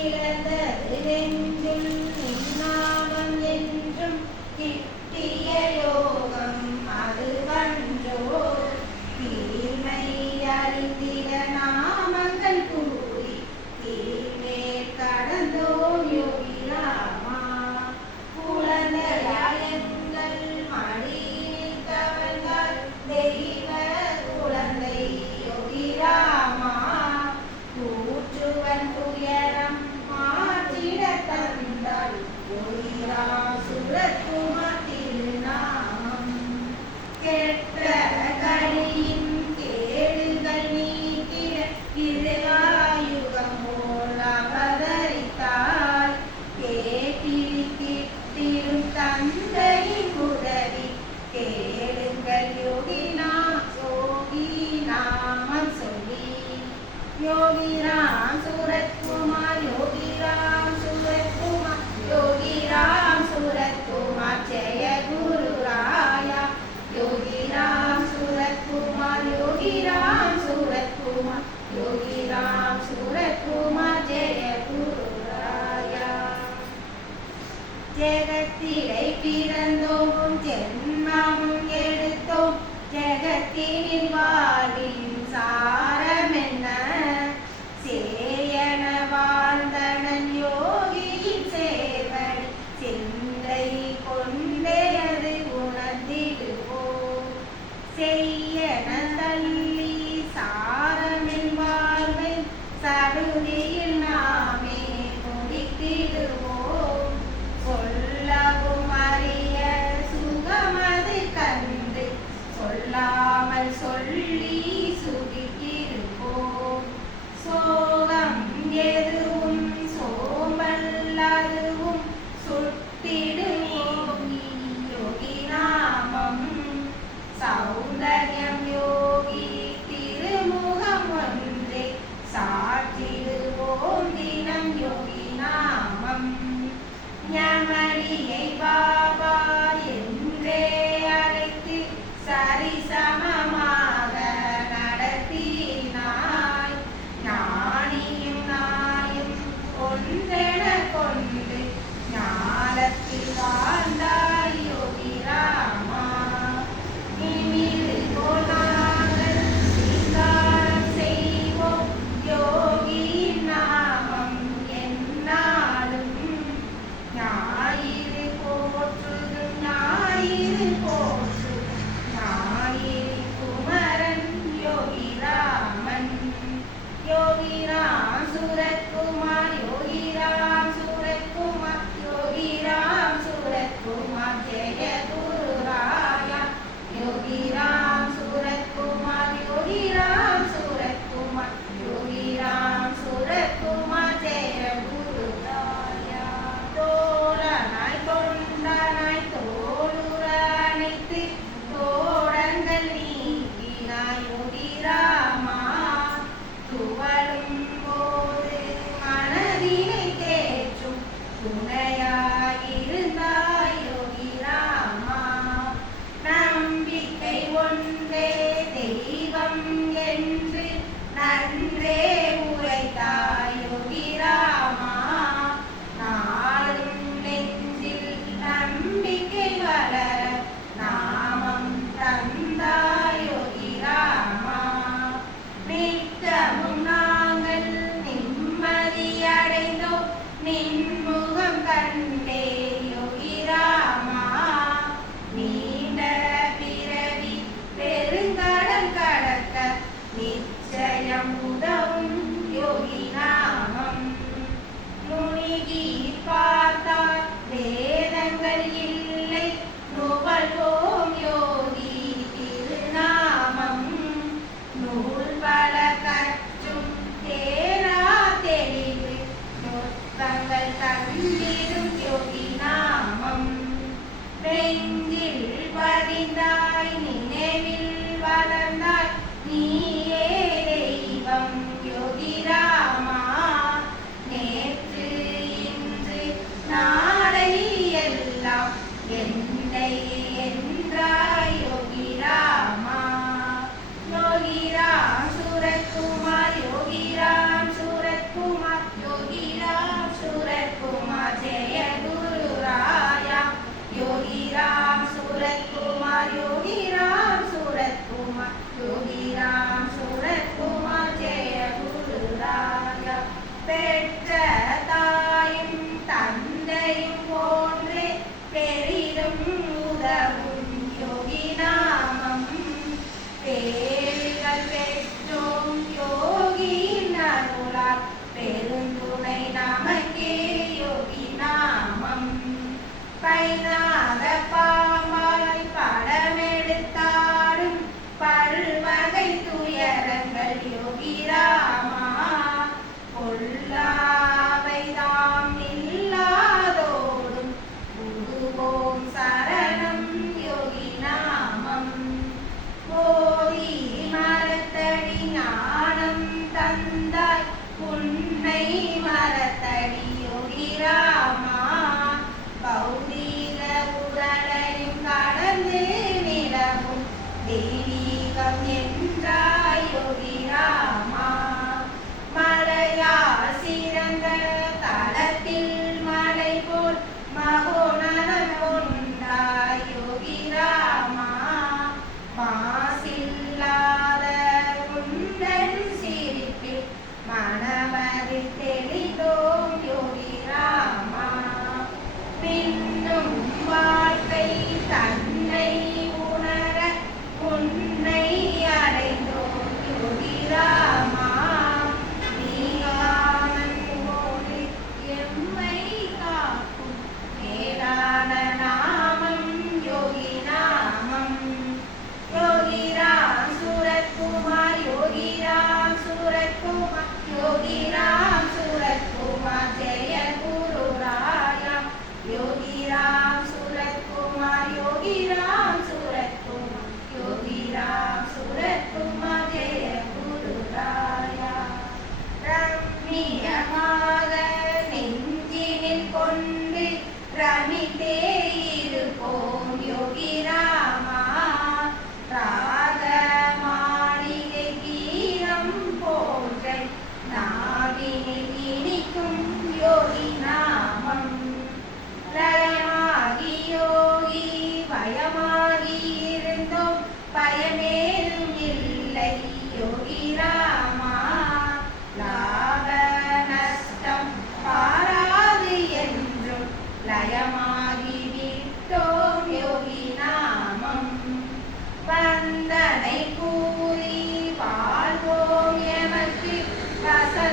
பிறந்தது என்றும் என்றும் that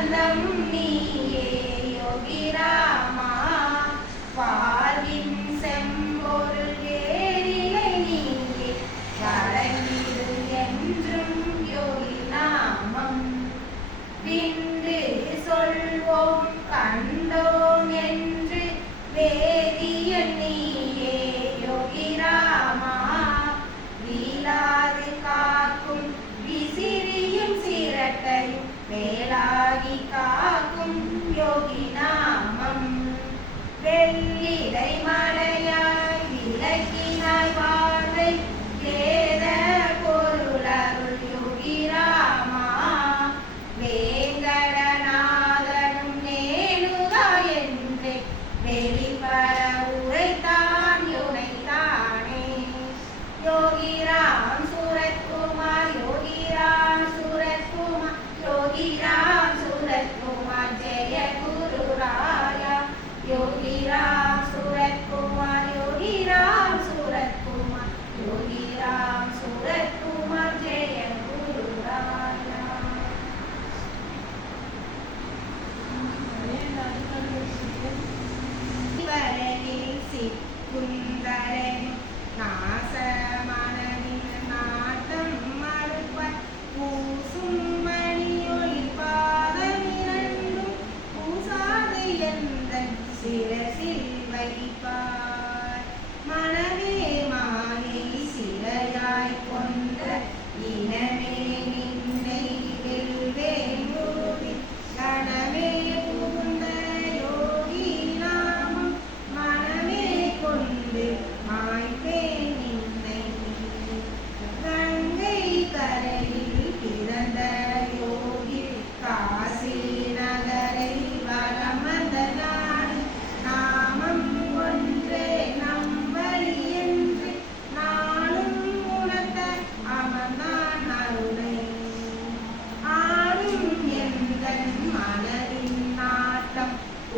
Hello.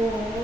Богу.